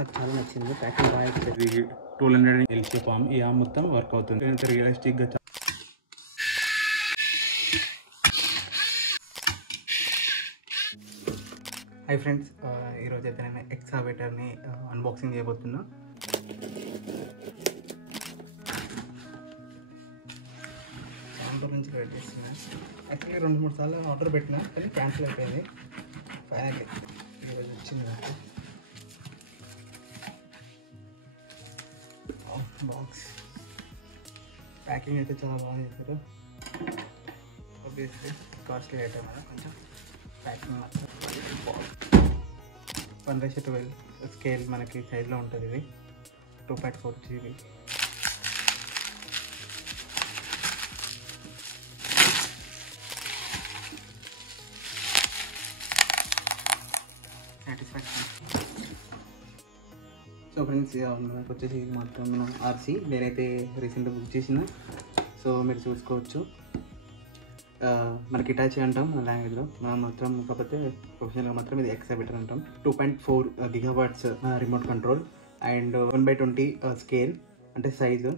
నాకు చాలా నచ్చింది. ప్యాకింగ్ బాగా ఇచ్చేది. 200 ఎల్సీ ఫామ్ ఈ ఆమ్ మొత్తం వర్క్ అవుతుంది. రియలిస్టిక్గా హాయ్ ఫ్రెండ్స్, ఈరోజు అయితే నేను ఎక్స్కావేటర్ని అన్బాక్సింగ్ చేయబోతున్నా. శాంపూర్ నుంచి వెయిట్ చేస్తున్నాను. యాక్చువల్లీ 2-3 సార్లు ఆర్డర్ పెట్టినా కానీ క్యాన్సిల్ అయిపోయింది. ఫైనల్ ఈరోజు వచ్చింది నాకు బాక్స్. ప్యాకింగ్ అయితే చాలా బాగా చేశారు. ఆబ్వియస్లీ కాస్ట్లీ ఐటమ్ కదా, కొంచెం ప్యాకింగ్ మాత్రం 1:12 స్కేల్ మనకి సైజ్లో ఉంటుంది. ఇది 2.4 GB. సాటిస్ఫాక్షన్. సో ఫ్రెండ్స్, మనకు వచ్చేసి మాత్రం మనం ఆర్సీ నేనైతే రీసెంట్గా బుక్ చేసిన. సో మీరు చూసుకోవచ్చు, మనకి ఇటాచి అంటాం మన లాంగ్వేజ్లో, మనం మాత్రం కాకపోతే ప్రొఫెషనల్గా మాత్రం ఇది ఎక్స్కావేటర్ అంటాం. 2.4 GHz remote control and 1/20 scale అంటే సైజు,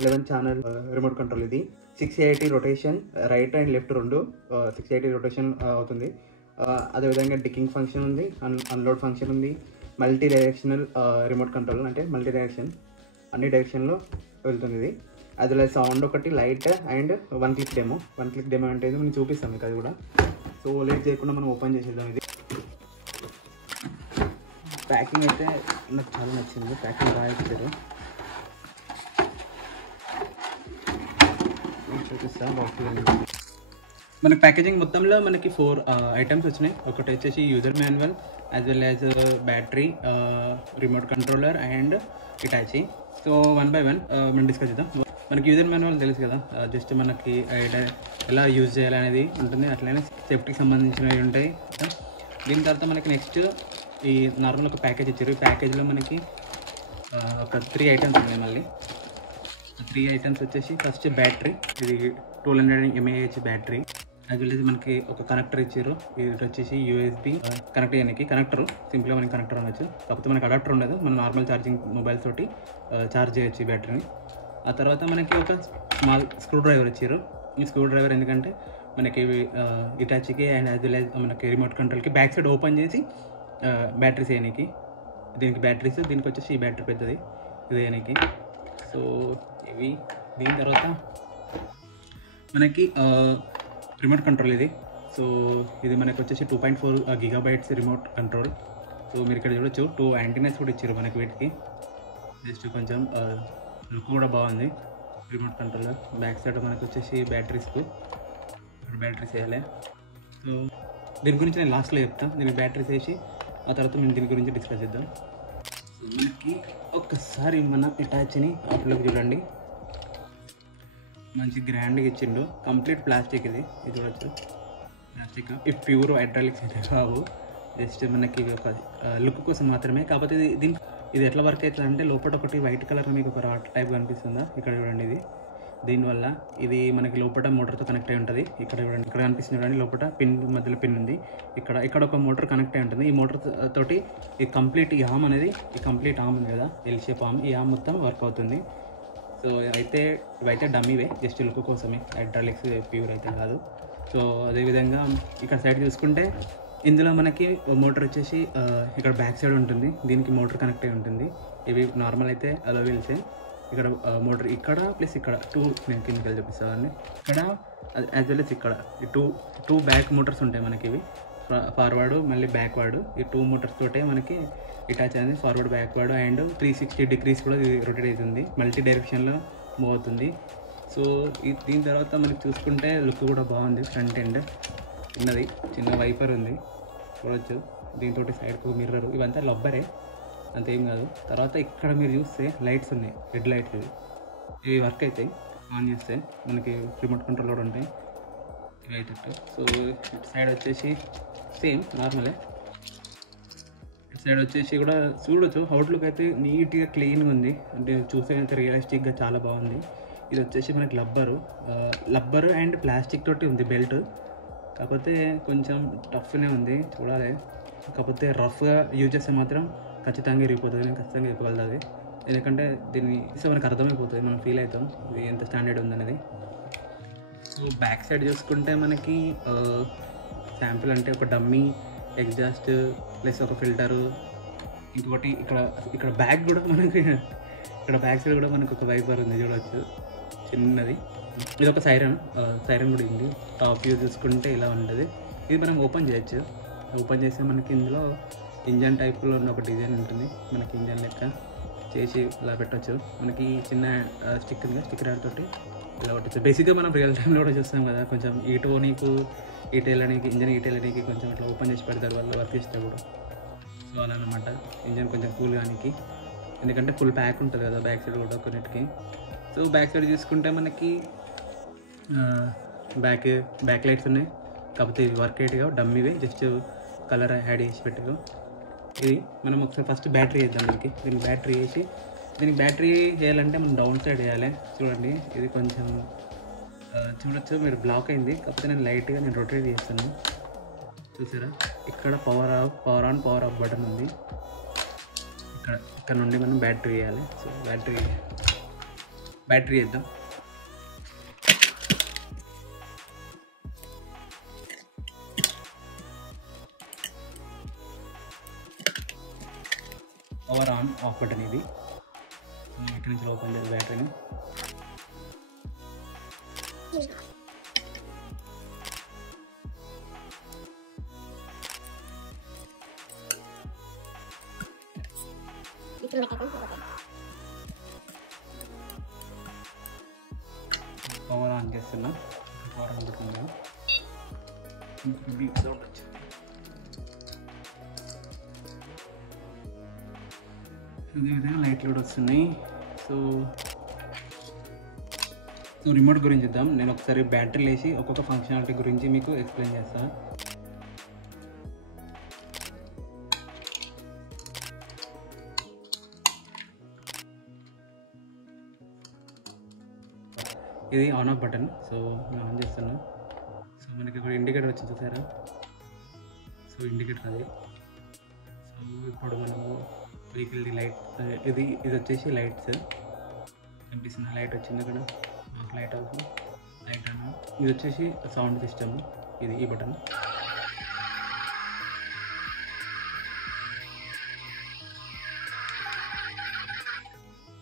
11 ఛానల్ రిమోట్ కంట్రోల్. ఇది 680 రొటేషన్, రైట్ అండ్ లెఫ్ట్ రెండు 680 రొటేషన్ అవుతుంది. అదేవిధంగా డిక్కింగ్ ఫంక్షన్ ఉంది, అన్లోడ్ ఫంక్షన్ ఉంది, మల్టీ డైరెక్షనల్ రిమోట్ కంట్రోల్ అంటే మల్టీ డైరెక్షన్, అన్ని డైరెక్షన్లో వెళ్తుంది ఇది. అందులో సౌండ్ ఒకటి, light and 1 click demo. 1 click demo అంటే మనం చూపిస్తాం మీకు అది కూడా. సో లేట్ చేయకుండా మనం ఓపెన్ చేసేద్దాం. ఇది ప్యాకింగ్ అయితే నాకు చాలా నచ్చింది. ప్యాకింగ్ బాగా ఇచ్చారు. చూపిస్తా బాక్స్. మనకి ప్యాకేజింగ్ మొత్తంలో మనకి 4 ఐటమ్స్ వచ్చినాయి. ఒకటి వచ్చేసి user manual, as well as battery, remote controller and Hitachi. So 1 by 1 మనం డిస్కస్ చేద్దాం. మనకి యూజర్ మాన్యువల్ తెలుసు కదా, జస్ట్ మనకి ఎలా యూజ్ చేయాలనేది ఉంటుంది. అట్లనే సేఫ్టీకి సంబంధించినవి ఉంటాయి. దీని తర్వాత మనకి నెక్స్ట్ ఈ నార్మల్ ఒక ప్యాకేజ్ ఇచ్చారు. ఈ ప్యాకేజ్లో మనకి ఒక 3 ఐటమ్స్ ఉన్నాయి. మళ్ళీ 3 ఐటమ్స్ వచ్చేసి ఫస్ట్ బ్యాటరీ, ఇది 200 mAh battery. As well as మనకి ఒక కనెక్టర్ ఇచ్చారు. ఇది వచ్చేసి USB కనెక్ట్ చేయడానికి కనెక్టర్, సింపుల్గా మనకి కనెక్టర్ అనొచ్చు. కాకపోతే మనకి అడాప్టర్ ఉండదు, మన నార్మల్ ఛార్జింగ్ మొబైల్స్ తోటి ఛార్జ్ చేయొచ్చు ఈ బ్యాటరీని. ఆ తర్వాత మనకి ఒక స్మాల్ స్క్రూ డ్రైవర్ ఇచ్చారు. ఈ స్క్రూ డ్రైవర్ ఎందుకంటే మనకి ఇటాచికి అండ్ యాజ్ వెల్ యాజ్ మనకి రిమోట్ కంట్రోల్కి బ్యాక్ సైడ్ ఓపెన్ చేసి బ్యాటరీస్ వేయడానికి. దీనికి బ్యాటరీస్, దీనికి వచ్చేసి ఈ బ్యాటరీ పెద్దది, ఇది వేయడానికి. సో ఇవి. దీని తర్వాత మనకి రిమోట్ కంట్రోల్ ఇది. సో ఇది మనకి వచ్చేసి 2.4 GHz రిమోట్ కంట్రోల్. సో మీరు ఇక్కడ చూడొచ్చు 2 యాంటీనాస్ కూడా ఇచ్చారు మనకి వీటికి. జస్ట్ కొంచెం లుక్ కూడా బాగుంది రిమోట్ కంట్రోలర్. బ్యాక్ సైడ్ మనకి వచ్చేసి బ్యాటరీస్కు బ్యాటరీస్ వేయాలి. సో దీని గురించి నేను లాస్ట్లో చెప్తాను. దీనికి బ్యాటరీస్ వేసి ఆ తర్వాత మేము దీని గురించి డిస్కస్ చేద్దాం. సో మనకి ఒక్కసారి మన ఇటాచిని అప్లోకి చూడండి. మంచి గ్రాండ్గా ఇచ్చిండు. కంప్లీట్ ప్లాస్టిక్ ఇది చూడొచ్చు. ప్లాస్టిక్ ఇది ప్యూర్ హైడ్రాలిక్స్ అయితే కావు, జస్ట్ మనకి ఒక లుక్ కోసం మాత్రమే. కాకపోతే ఇది ఎట్లా వర్క్ అవుతుంది అంటే, లోపల ఒకటి వైట్ కలర్ మీకు ఒక రాడ్ టైప్ కనిపిస్తుందా, ఇక్కడ చూడండి. దీనివల్ల ఇది మనకి లోపల మోటార్తో కనెక్ట్ అయి ఉంటుంది. ఇక్కడ చూడండి, ఇక్కడ కనిపిస్తుంది చూడండి, లోపల పిన్ మధ్యలో పిన్ ఉంది. ఇక్కడ ఒక మోటార్ కనెక్ట్ అయి ఉంటుంది. ఈ మోటార్ తోటి ఈ కంప్లీట్ ఈ ఆమ్ అనేది, ఈ కంప్లీట్ ఆమ్ ఉంది కదా, ఎల్ షేప్ ఆమ్, ఈ ఆమ్ మొత్తం వర్క్ అవుతుంది. సో ఇవైతే డమ్మీవే, జస్ట్ లుక్ కోసమే, హైడ్రాలిక్స్ ప్యూర్ అయితే కాదు. సో అదేవిధంగా ఇక్కడ సైడ్ చూసుకుంటే ఇందులో మనకి మోటార్ వచ్చేసి ఇక్కడ బ్యాక్ సైడ్ ఉంటుంది. దీనికి మోటార్ కనెక్ట్ అయి ఉంటుంది. ఇవి నార్మల్ అయితే అలా వీల్సే. ఇక్కడ మోటార్ ఇక్కడ ప్లస్ ఇక్కడ 2 నేను కిందకి చూపిస్తాను. ఇక్కడ యాజ్ వెల్ యాజ్ ఇక్కడ ఈ టూ బ్యాక్ మోటార్స్ ఉంటాయి మనకి. ఇవి ఫార్వర్డ్ మళ్ళీ బ్యాక్వర్డ్, ఈ 2 మోటార్స్ తోటే మనకి ఇటాచ్ అనేది ఫార్వర్డ్ బ్యాక్వర్డ్ అండ్ 360 degrees కూడా ఇది రొటేట్ అవుతుంది, మల్టీ డైరెక్షన్లో మూవ్ అవుతుంది. సో దీని తర్వాత మనకి చూసుకుంటే లుక్ కూడా బాగుంది. ఫ్రంట్ ఎండ్ చిన్న వైపర్ ఉంది చూడవచ్చు. దీంతో సైడ్కు మిర్రర్, ఇవంతా లబ్బరే, అంతేం కాదు. తర్వాత ఇక్కడ మీరు చూస్తే లైట్స్ ఉన్నాయి, హెడ్ లైట్స్. ఇవి వర్క్ అవుతాయి ఆన్ చేస్తే, మనకి రిమోట్ కంట్రోల్ కూడా ఉంటాయి ఇవి అయితే. సో ఇటు సైడ్ వచ్చేసి సేమ్ నార్మలే. ఇటు సైడ్ వచ్చేసి కూడా చూడొచ్చు, అవుట్లుక్ అయితే నీట్గా క్లీన్గా ఉంది. అంటే చూసే అయితే రియలిస్టిక్గా చాలా బాగుంది. ఇది వచ్చేసి మనకి లబ్బరు అండ్ ప్లాస్టిక్ తోటి ఉంది బెల్ట్. కాకపోతే కొంచెం టఫ్నే ఉంది, చూడాలి. కాకపోతే రఫ్గా యూజ్ చేస్తే మాత్రం ఖచ్చితంగా ఇరిగిపోతుంది, నేను ఖచ్చితంగా చెప్పగలుగుతుంది. ఎందుకంటే దీన్ని ఇస్తే మనకు అర్థమైపోతుంది, మనం ఫీల్ అవుతాం ఇది ఎంత స్టాండర్డ్ ఉందనేది. సో బ్యాక్ సైడ్ చూసుకుంటే మనకి శాంపుల్ అంటే ఒక డమ్మీ ఎగ్జాస్ట్ ప్లస్ ఒక ఫిల్టరు, ఇంకొకటి ఇక్కడ బ్యాక్ కూడా మనకి ఇక్కడ బ్యాక్ సైడ్ కూడా మనకు ఒక వైపర్ ఉంది చూడవచ్చు, చిన్నది. ఇది ఒక సైరన్ కూడా ఉంది. టాప్ వ్యూ చూసుకుంటే ఇలా ఉంటుంది. ఇది మనం ఓపెన్ చేయొచ్చు. ఓపెన్ చేస్తే మనకి ఇందులో ఇంజన్ టైప్లో ఉన్న ఒక డిజైన్ ఉంటుంది, మనకి ఇంజన్ లెక్క చేసి ఇలా పెట్టచ్చు. మనకి చిన్న స్టిక్ ఉంది, స్టిక్కర్ తోటి ఇలా పెట్టచ్చు. బేసిక్గా మనం రియల్ టైంలో కూడా చూస్తాం కదా, కొంచెం ఈటేళ్ళనికి ఇంజన్ ఈటేళ్ళనికి కొంచెం అట్లా ఓపెన్ చేసి పెడతారు వాళ్ళు వర్క్ చేసేటప్పుడు. సో అలా అనమాట, ఇంజన్ కొంచెం కూల్ కానీ, ఎందుకంటే ఫుల్ ప్యాక్ ఉంటుంది కదా బ్యాక్ సైడ్ కూడా కొన్నిటికి. సో బ్యాక్ సైడ్ చూసుకుంటే మనకి బ్యాక్ లైట్స్ ఉన్నాయి, కాకపోతే ఇవి వర్క్ అయ్యేటిగా డమ్మీవి, జస్ట్ కలర్ యాడ్ చేసి పెట్టారు. ఇది మనం ఒకసారి ఫస్ట్ బ్యాటరీ వేద్దాం. దీనికి బ్యాటరీ వేయాలంటే మనం డౌన్ సైడ్ వేయాలి. చూడండి ఇది కొంచెం చూడొచ్చు మీరు, బ్లాక్ అయింది. కాకపోతే నేను లైట్గా రొటేట్ చేస్తాను, చూసారా. ఇక్కడ power on power of button ఉంది. ఇక్కడ నుండి మనం బ్యాటరీ వేయాలి. సో బ్యాటరీ వేద్దాం. పవర్ ఆన్ ఆఫ్ బటన్ ఇది. ఇక్కడి నుంచి ఓపెన్ చేయాలి బ్యాటరీని. పవర్ ఆన్ చేస్తున్నా, పవర్ ఆన్ పెట్టుకున్నా. అదేవిధంగా లైట్లు కూడా వస్తున్నాయి. సో రిమోట్ గురించి ఇద్దాం. నేను ఒకసారి బ్యాటరీ వేసి ఒక్కొక్క ఫంక్షనాలిటీ గురించి మీకు ఎక్స్ప్లెయిన్ చేస్తాను. ఇది ఆన్ ఆఫ్ బటన్. సో నేను ఆన్ చేస్తాను. సో మనకి ఇక్కడ ఇండికేటర్ వచ్చింది చూసారా. సో ఇండికేటర్ అది. సో ఇప్పుడు మనము వెహికల్ది లైట్, ఇది వచ్చేసి లైట్స్ కనిపిస్తుంది. లైట్ వచ్చింది అక్కడ, మాకు లైట్ అవుతుంది, లైట్ అన్న. ఇది వచ్చేసి సౌండ్ సిస్టమ్, ఇది ఈ బటన్.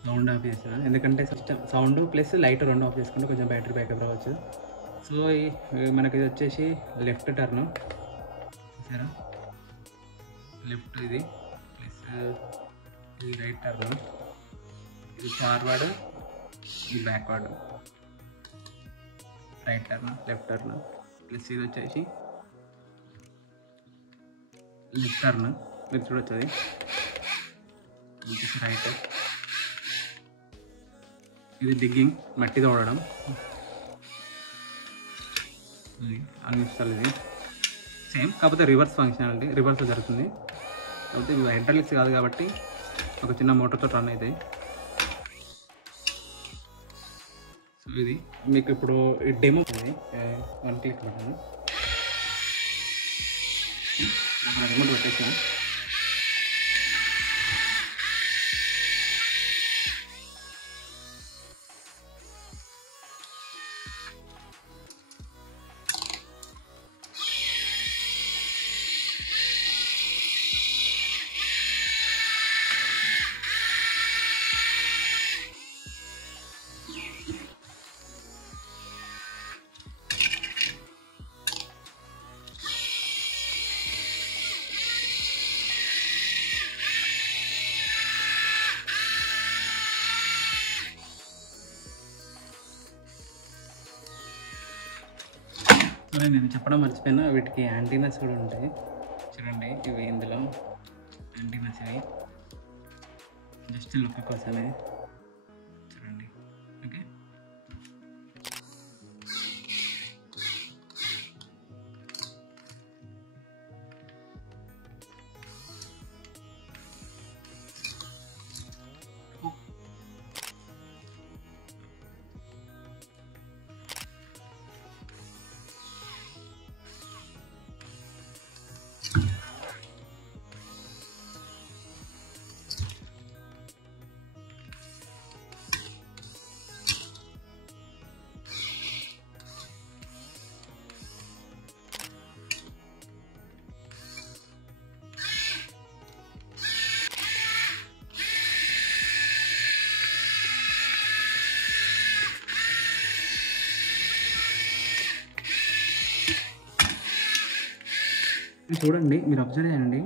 సౌండ్ ఆఫ్ చేస్తున్నాను, ఎందుకంటే సౌండ్ ప్లస్ లైట్ రెండు ఆఫ్ చేసుకుంటే కొంచెం బ్యాటరీ బ్యాకప్ రావచ్చు. సో మనకి ఇది వచ్చేసి లెఫ్ట్ టర్న్, చూసారా, లెఫ్ట్ ఇది ప్లస్ ఇది రైట్ టర్న్, ఇది ఫార్వర్డ్, ఇది backward, right turn, left turn, plus ఇది వచ్చేసి లెఫ్ట్ టర్న్. మీరు చూడొచ్చు, అది రైట్. ఇది డిగ్గింగ్, మట్టి తోడడం, అన్ని ఇష్టాలు. ఇది సేమ్, కాకపోతే రివర్స్ ఫంక్షనాలిటీ, రివర్స్లో జరుగుతుంది. కాకపోతే ఇవి హైడ్రాలిక్స్ కాదు కాబట్టి ఒక చిన్న మోటార్తో రన్ అవుతాయి. సో ఇది మీకు ఇప్పుడు ఈ డెమో ఉంది, 1 క్లిక్ బటన్. అక్కడ రిమోట్ పెట్టేసాను. నేను చెప్పడం మర్చిపోయినా, వీటికి యాంటీనాస్ కూడా ఉంటాయి. చూడండి, ఇవి ఇందులో యాంటీనాస్, ఇవి జస్ట్ లుక్ కోసమే. చూడండి, ఓకే. చూడండి, మీరు అబ్జర్వ్ చేయండి.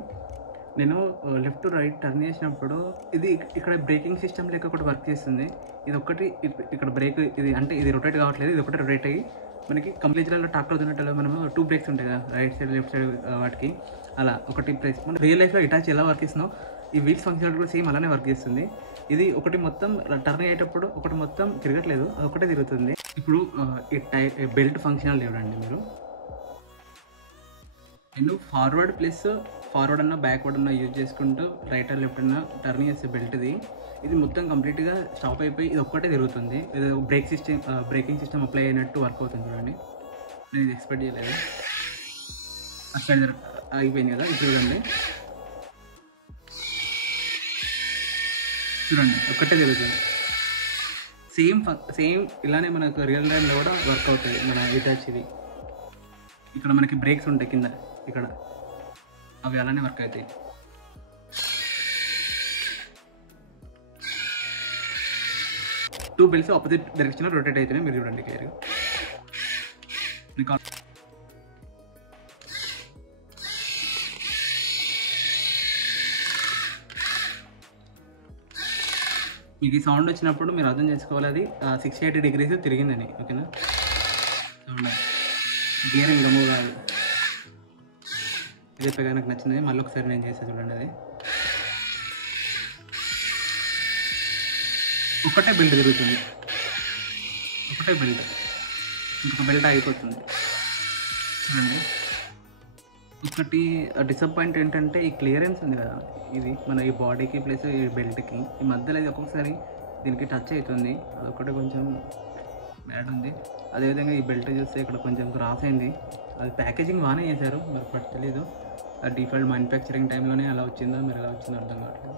నేను లెఫ్ట్ టు రైట్ టర్న్ చేసినప్పుడు ఇది ఇక్కడ బ్రేకింగ్ సిస్టమ్ లెక్క ఒకటి వర్క్ చేస్తుంది. ఇది ఒకటి ఇక్కడ బ్రేక్, ఇది అంటే ఇది రొటేట్ కావట్లేదు, ఇది ఒకటి రొటేట్ అయ్యి మనకి కంప్లీట్లలో ట్రాక్టర్ అవుతున్నట్టు మనము 2 బ్రేక్స్ ఉంటాయి కదా, రైట్ సైడ్ లెఫ్ట్ సైడ్ వాటికి. అలా ఒకటి ప్లేస్ మన రియల్ లైఫ్లో ఇటాచి ఎలా వర్క్ చేస్తున్నావు, ఈ వీల్స్ ఫంక్షన్ కూడా సేమ్ అలానే వర్క్ చేస్తుంది. ఇది ఒకటి మొత్తం టర్న్ అయ్యేటప్పుడు ఒకటి మొత్తం తిరగట్లేదు, అది ఒకటే తిరుగుతుంది. ఇప్పుడు ఈ బెల్ట్ ఫంక్షనల్ చూడండి మీరు. నేను ఫార్వర్డ్ అన్న బ్యాక్వర్డ్ అన్న యూజ్ చేసుకుంటూ రైట్ అండ్ లెఫ్ట్ అన్న టర్న్ చేసే బెల్ట్ది. ఇది మొత్తం కంప్లీట్గా స్టాప్ అయిపోయి ఇది ఒక్కటే తిరుగుతుంది. ఇది బ్రేకింగ్ సిస్టమ్ అప్లై అయినట్టు వర్క్ అవుతుంది. చూడండి, నేను ఇది ఎక్స్పెక్ట్ చేయలేదు. అసలు అయిపోయింది కదా, ఇది చూడండి ఒక్కటే తిరుగుతుంది. సేమ్ ఇలానే మనకు రియల్ టైంలో కూడా వర్క్ అవుతుంది. మన ఇటాచిది ఇక్కడ మనకి బ్రేక్స్ ఉంటాయి కింద, ఇక్కడ అవి అలానే వర్క్ అవుతాయి. టూ బెల్ట్స్ ఆపోజిట్ డైరెక్షన్లో రొటేట్ అవుతున్నాయి, మీరు చూడండి క్లియర్గా. మీకు ఈ సౌండ్ వచ్చినప్పుడు మీరు అర్థం చేసుకోవాలి, అది 680 degrees తిరిగిందని. ఓకేనా, సౌండ్ గేర్ ఇంకా మూవ్ కాదు. ఇది చెప్పగా నాకు నచ్చింది, మళ్ళీ ఒకసారి నేను చేస్తాను చూడండి. అది ఒకటే బెల్ట్ తిరుగుతుంది, ఒకటే బెల్ట్, ఇంకొక బెల్ట్ అయిపోతుంది. చూడండి, ఒకటి డిసప్పాయింట్ ఏంటంటే ఈ క్లియరెన్స్ ఉంది కదా, ఇది మన ఈ బాడీకి ప్లస్ ఈ బెల్ట్కి ఈ మధ్యలో ఇది ఒక్కొక్కసారి దీనికి టచ్ అవుతుంది, అదొకటి కొంచెం బ్యాడ్ ఉంది. అదేవిధంగా ఈ బెల్ట్ చూస్తే ఇక్కడ కొంచెం క్రాస్ అయింది. అది ప్యాకేజింగ్ బాగానే చేశారు, మరి బట్ తెలీదు ఆ డిఫాల్ట్ మ్యానుఫ్యాక్చరింగ్ టైంలోనే అలా వచ్చిందో మరి ఎలా వచ్చిందో అర్థం కావట్లేదు.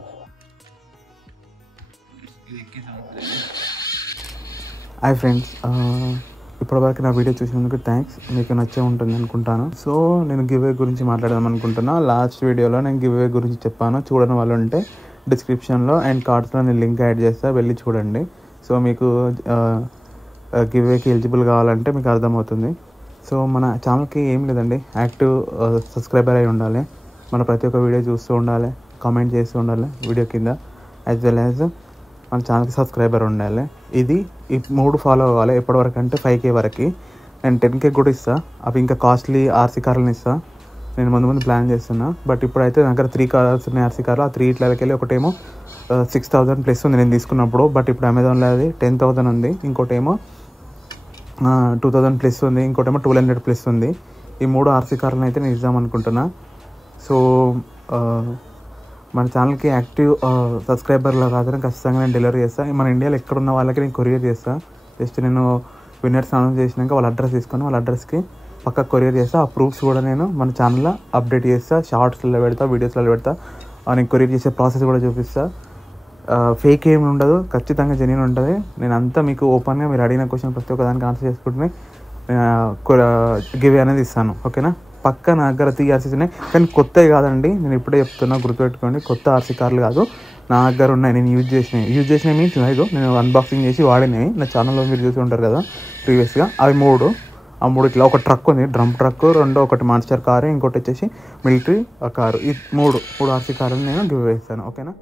ఇది హాయ్ ఫ్రెండ్స్, ఇప్పటివరకు నా వీడియో చూసినందుకు థ్యాంక్స్. మీకు నచ్చే ఉంటుంది అనుకుంటాను. సో నేను గివ్వే గురించి మాట్లాడదాం అనుకుంటున్నా. లాస్ట్ వీడియోలో నేను గివ్వే గురించి చెప్పాను, చూడని వాళ్ళు ఉంటే డిస్క్రిప్షన్లో అండ్ కార్డ్స్లో నేను లింక్ యాడ్ చేస్తా, వెళ్ళి చూడండి. సో మీకు గివ్వేకి ఎలిజిబుల్ కావాలంటే మీకు అర్థమవుతుంది. సో మన ఛానల్కి ఏం లేదండి, యాక్టివ్ సబ్స్క్రైబర్ అయి ఉండాలి, మన ప్రతి ఒక్క వీడియో చూస్తూ ఉండాలి, కామెంట్ చేస్తూ ఉండాలి వీడియో కింద, యాజ్ వెల్ యాజ్ మన ఛానల్కి సబ్స్క్రైబర్ ఉండాలి. ఈ 3 ఫాలో అవ్వాలి. ఎప్పటివరకు అంటే 5K వరకు. నేను 10K కూడా ఇస్తాను. అవి ఇంకా కాస్ట్లీ ఆర్సీ కార్లను ఇస్తాను, నేను ముందు ప్లాన్ చేస్తున్నా. బట్ ఇప్పుడైతే నా దగ్గర 3 కార్స్ ఉన్నాయి ఆర్సీ కార్లు. ఆ 3 ఇట్లకి వెళ్ళి ఒకటేమో 6000 ప్లస్ ఉంది నేను తీసుకున్నప్పుడు, బట్ ఇప్పుడు అమెజాన్లో అది 10,000 ఉంది. ఇంకోటేమో 2000 ప్లస్ ఉంది, ఇంకోటేమో 1200 ప్లస్ ఉంది. ఈ 3 ఆర్సీ కార్లను అయితే నేను ఇద్దాం అనుకుంటున్నా. సో మన ఛానల్కి యాక్టివ్ సబ్స్క్రైబర్లో కాదని ఖచ్చితంగా నేను డెలివరీ చేస్తాను. మన ఇండియాలో ఎక్కడున్న వాళ్ళకి నేను కొరియర్ చేస్తాను. జస్ట్ నేను విన్నర్స్ అనౌన్స్ చేసినాక వాళ్ళ అడ్రస్ తీసుకొని వాళ్ళ అడ్రస్కి పక్క కొరియర్ చేస్తా. ఆ ప్రూఫ్స్ కూడా నేను మన ఛానల్లో అప్డేట్ చేస్తా, షార్ట్స్లో పెడతా, వీడియోస్లో పెడతా. నేను కొరియర్ చేసే ప్రాసెస్ కూడా చూపిస్తా. ఫేక్ ఏమి ఉండదు, ఖచ్చితంగా జెన్యూన్ ఉంటుంది. నేను అంతా మీకు ఓపెన్గా మీరు అడిగిన క్వశ్చన్ ప్రతి ఒక్క దానికి ఆన్సర్ చేసుకుంటూనే గివ్ అనేది ఇస్తాను. ఓకేనా, పక్క నా దగ్గర 3 ఆర్సీస్ ఉన్నాయి, కానీ కొత్తవి కాదండి. నేను ఇప్పుడే చెప్తున్నా, గుర్తుపెట్టుకోండి. కొత్త ఆర్సీ కార్లు కాదు, నా దగ్గర ఉన్నాయి. నేను యూజ్ చేసినవి మీన్స్ లేదు, నేను అన్బాక్సింగ్ చేసి వాడినవి. నా ఛానల్లో మీరు చూసి ఉంటారు కదా ప్రీవియస్గా. అవి 3, ఆ 3 ఇట్లా ఒక ట్రక్ ఉంది, డ్రమ్ ట్రక్, ఒకటి మాన్స్టర్ కారు, ఇంకోటి వచ్చేసి మిలిటరీ కారు. ఈ 3 ఆర్సీ కార్లు నేను గివ్ వేస్తాను. ఓకేనా.